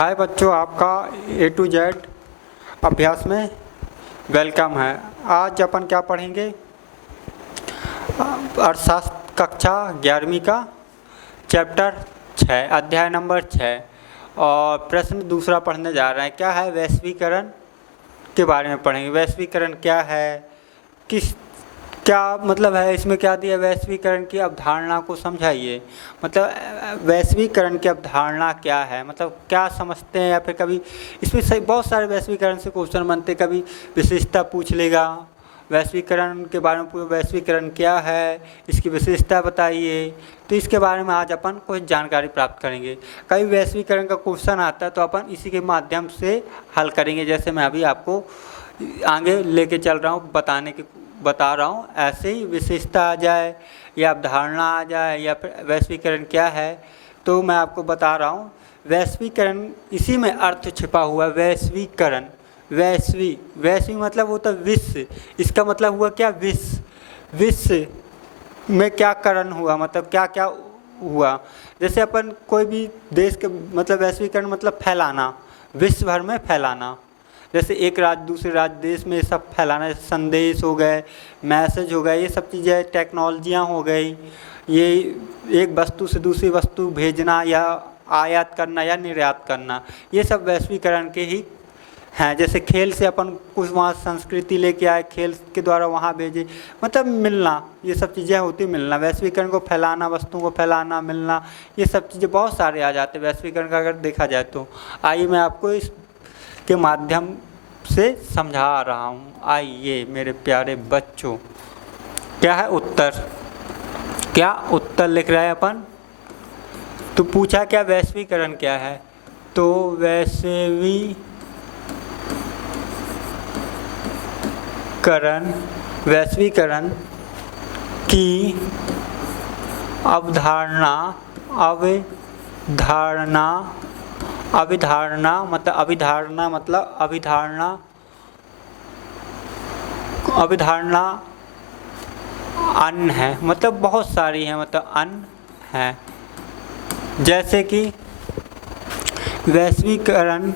हाय बच्चों, आपका ए to Z अभ्यास में वेलकम है। आज अपन क्या पढ़ेंगे? अर्थशास्त्र कक्षा 11वीं का चैप्टर 6 अध्याय नंबर 6 और प्रश्न दूसरा पढ़ने जा रहे हैं। क्या है? वैश्वीकरण के बारे में पढ़ेंगे। वैश्वीकरण क्या है, क्या मतलब है, इसमें क्या दिया? वैश्वीकरण की अवधारणा को समझाइए। मतलब वैश्वीकरण की अवधारणा क्या है, मतलब क्या समझते हैं, या फिर कभी इसमें सही बहुत सारे वैश्वीकरण से क्वेश्चन बनते। कभी विशेषता पूछ लेगा वैश्वीकरण के बारे में, वैश्वीकरण क्या है, इसकी विशेषता बताइए। तो इसके बारे में आज अपन कुछ जानकारी प्राप्त करेंगे। कभी वैश्वीकरण का क्वेश्चन आता है तो अपन इसी के माध्यम से हल करेंगे। जैसे मैं अभी आपको आगे लेके चल रहा हूँ, बता रहा हूँ, ऐसे ही विशेषता आ जाए या अवधारणा आ जाए या फिर वैश्वीकरण क्या है तो मैं आपको बता रहा हूँ। वैश्वीकरण, इसी में अर्थ छिपा हुआ है। वैश्वीकरण, वैश्वी मतलब होता है विश्व। इसका मतलब हुआ क्या? विश्व में क्या करण हुआ, मतलब क्या क्या हुआ। जैसे अपन कोई भी देश के, मतलब वैश्वीकरण मतलब फैलाना, विश्व भर में फैलाना। जैसे एक राज्य दूसरे राज्य देश में सब फैलाना, संदेश हो गए, मैसेज हो गए, ये सब चीज़ें, टेक्नोलॉजियाँ हो गई। ये एक वस्तु से दूसरी वस्तु भेजना या आयात करना या निर्यात करना, ये सब वैश्वीकरण के ही हैं। जैसे खेल से अपन कुछ वहाँ संस्कृति लेके आए, खेल के द्वारा वहाँ भेजे, मतलब मिलना, ये सब चीज़ें होती मिलना। वैश्वीकरण को फैलाना, वस्तुओं को फैलाना, मिलना, ये सब चीज़ें बहुत सारे आ जाते हैं वैश्वीकरण का अगर देखा जाए तो। आइए मैं आपको इस के माध्यम से समझा रहा हूँ। आइए मेरे प्यारे बच्चों, क्या है उत्तर? क्या उत्तर लिख रहे हैं अपन? तो पूछा क्या वैश्वीकरण क्या है, तो वैश्वीकरण की अवधारणा अन्य है, मतलब बहुत सारी है, मतलब अन्य है। जैसे कि वैश्वीकरण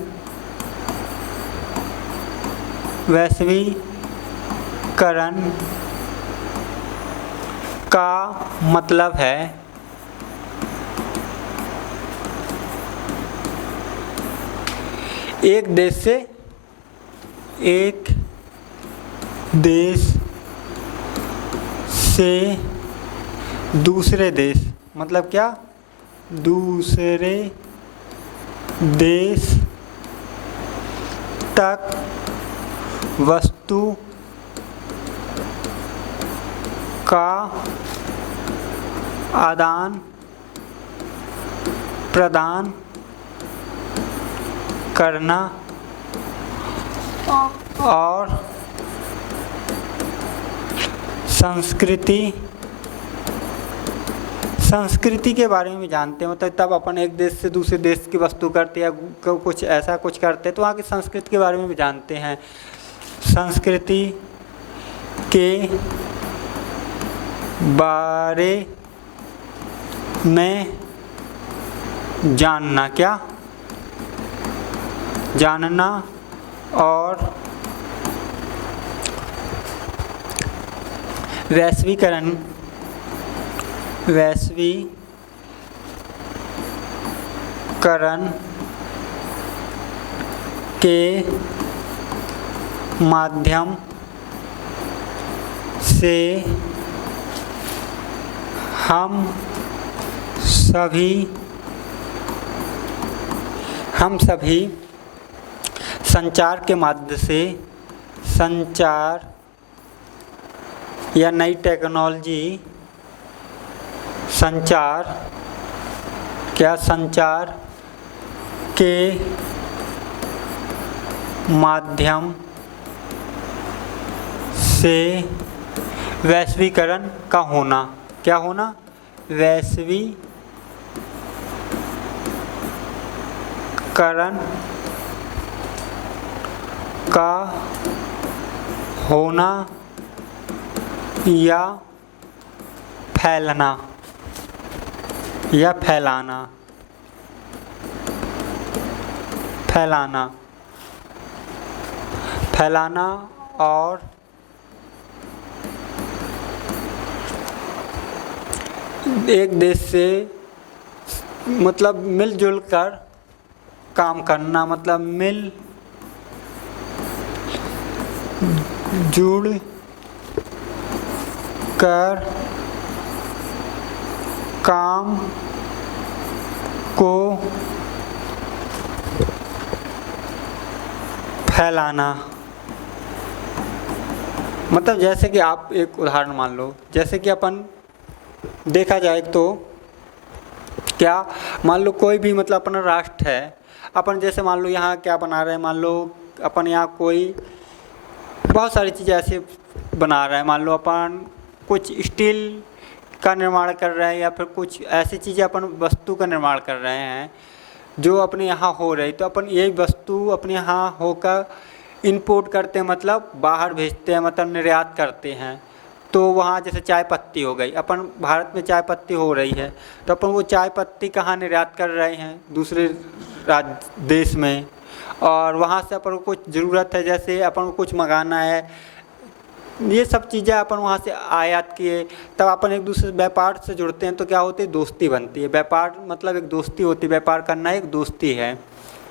का मतलब है एक देश से दूसरे देश, मतलब क्या? दूसरे देश तक वस्तु का आदान प्रदान करना और संस्कृति के बारे में जानते हैं। मतलब तब अपन एक देश से दूसरे देश की वस्तु करते या कुछ ऐसा कुछ करते तो वहाँ की संस्कृति के बारे में भी जानते हैं। संस्कृति के बारे में जानना, क्या जानना, और वैश्वीकरण के माध्यम से हम सभी संचार के माध्यम से, संचार या नई टेक्नोलॉजी, संचार के माध्यम से वैश्वीकरण का होना, क्या होना? वैश्वीकरण का होना या फैलना या फैलाना। फैलाना, फैलाना और एक देश से मतलब मिलजुल कर काम करना, मतलब मिल जुड़ कर काम को फैलाना। मतलब जैसे कि आप एक उदाहरण मान लो, जैसे कि अपन देखा जाए तो क्या मान लो कोई भी मतलब अपना राष्ट्र है, अपन जैसे मान लो यहाँ क्या बना रहे हैं, मान लो अपन यहाँ कोई बहुत सारी चीज़ें ऐसे बना रहे हैं, मान लो अपन कुछ स्टील का निर्माण कर रहे हैं या फिर कुछ ऐसी चीज़ें अपन वस्तु का निर्माण कर रहे हैं जो अपने यहाँ हो रही, तो अपन ये वस्तु अपने यहाँ होकर इंपोर्ट करते हैं, मतलब बाहर भेजते हैं, मतलब निर्यात करते हैं। तो वहाँ जैसे चाय पत्ती हो गई, अपन भारत में चाय पत्ती हो रही है तो अपन वो चाय पत्ती कहाँ निर्यात कर रहे हैं, दूसरे राज्य देश में, और वहाँ से अपन को कुछ ज़रूरत है, जैसे अपन को कुछ मंगाना है, ये सब चीज़ें अपन वहाँ से आयात किए, तब अपन एक दूसरे व्यापार से जुड़ते हैं तो क्या होती है, दोस्ती बनती है। व्यापार मतलब एक दोस्ती होती है, व्यापार करना एक दोस्ती है,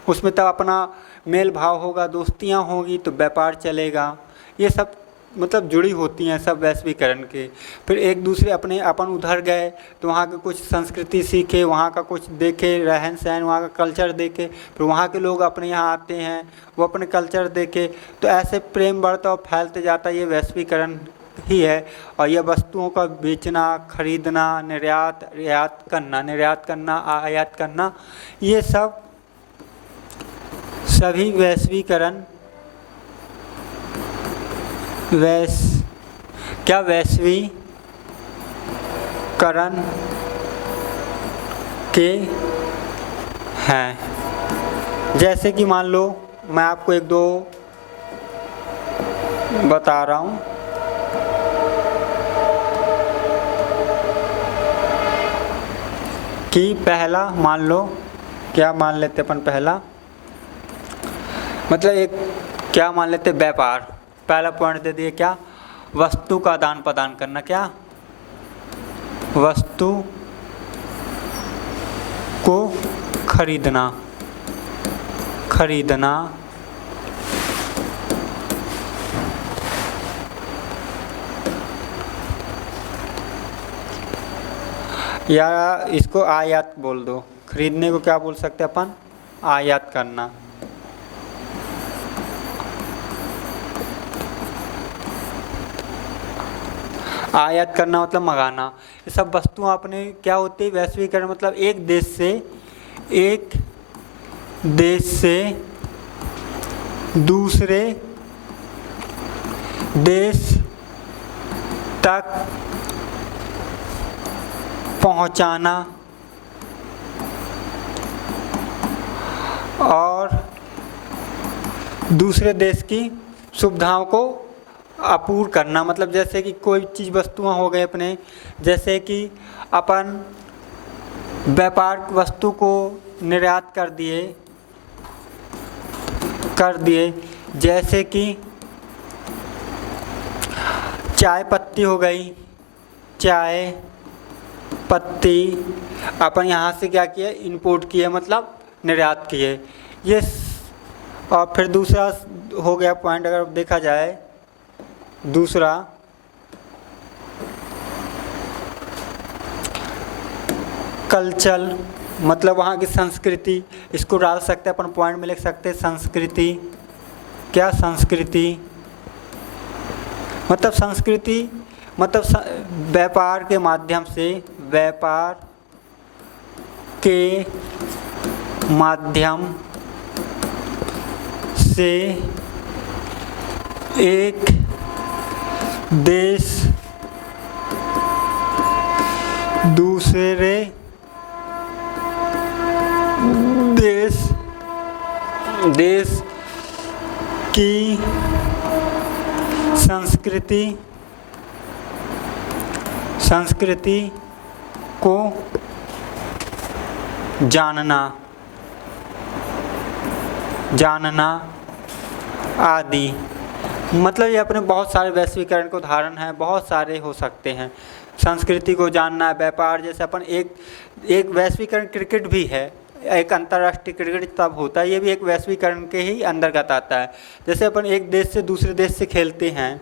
उसमें तब अपना मेल भाव होगा, दोस्तियाँ होगी तो व्यापार चलेगा। ये सब मतलब जुड़ी होती हैं सब वैश्वीकरण के। फिर एक दूसरे अपने अपन उधर गए तो वहाँ के कुछ संस्कृति सीखे, वहाँ का कुछ देखे, रहन सहन, वहाँ का कल्चर देखे, फिर वहाँ के लोग अपने यहाँ आते हैं, वो अपने कल्चर देखे, तो ऐसे प्रेम बढ़ता और फैलते जाता। ये वैश्वीकरण ही है। और यह वस्तुओं का बेचना, खरीदना, निर्यात निर्यात करना, आयात करना, ये सब सभी वैश्वीकरण वैश्वीकरण के हैं। जैसे कि मान लो मैं आपको एक दो बता रहा हूँ कि पहला मान लो, क्या मान लेते अपन, पहला मतलब एक क्या मान लेते, व्यापार। पहला पॉइंट दे दिए क्या, वस्तु का आदान प्रदान करना, क्या वस्तु को खरीदना, या इसको आयात बोल दो। खरीदने को क्या बोल सकते हैं अपन, आयात करना। आयात करना मतलब मंगाना। ये सब वस्तुएं अपने क्या होती है, वैश्वीकरण मतलब एक देश से दूसरे देश तक पहुंचाना और दूसरे देश की सुविधाओं को अपूर्ण करना। मतलब जैसे कि कोई चीज़ वस्तुएं हो गए अपने, जैसे कि अपन व्यापार वस्तु को निर्यात कर दिए, जैसे कि चाय पत्ती हो गई, चाय पत्ती अपन यहाँ से क्या किए, इंपोर्ट किए, मतलब निर्यात किए। ये और फिर दूसरा हो गया पॉइंट, अगर देखा जाए दूसरा, कल्चर मतलब वहाँ की संस्कृति, इसको डाल सकते हैं अपन, पॉइंट में लिख सकते हैं संस्कृति। क्या संस्कृति मतलब, संस्कृति मतलब व्यापार के माध्यम से एक देश दूसरे देश की संस्कृति को जानना। जानना आदि। मतलब ये अपने बहुत सारे वैश्वीकरण के उदाहरण हैं, बहुत सारे हो सकते हैं। संस्कृति को जानना, व्यापार, जैसे अपन एक वैश्वीकरण क्रिकेट भी है, एक अंतर्राष्ट्रीय क्रिकेट तब होता है, ये भी एक वैश्वीकरण के ही अंतर्गत आता है। जैसे अपन एक देश से दूसरे देश से खेलते हैं,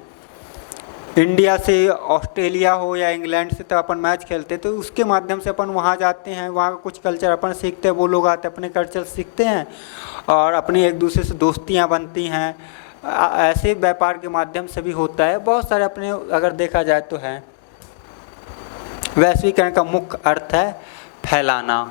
इंडिया से ऑस्ट्रेलिया हो या इंग्लैंड से, तो अपन मैच खेलते हैं, तो उसके माध्यम से अपन वहाँ जाते हैं, वहाँ का कुछ कल्चर अपन सीखते हैं, वो लोग आते हैं अपने कल्चर सीखते हैं और अपनी एक दूसरे से दोस्तियाँ बनती हैं। ऐसे व्यापार के माध्यम से भी होता है। बहुत सारे अपने अगर देखा जाए तो है। वैश्वीकरण का मुख्य अर्थ है फैलाना।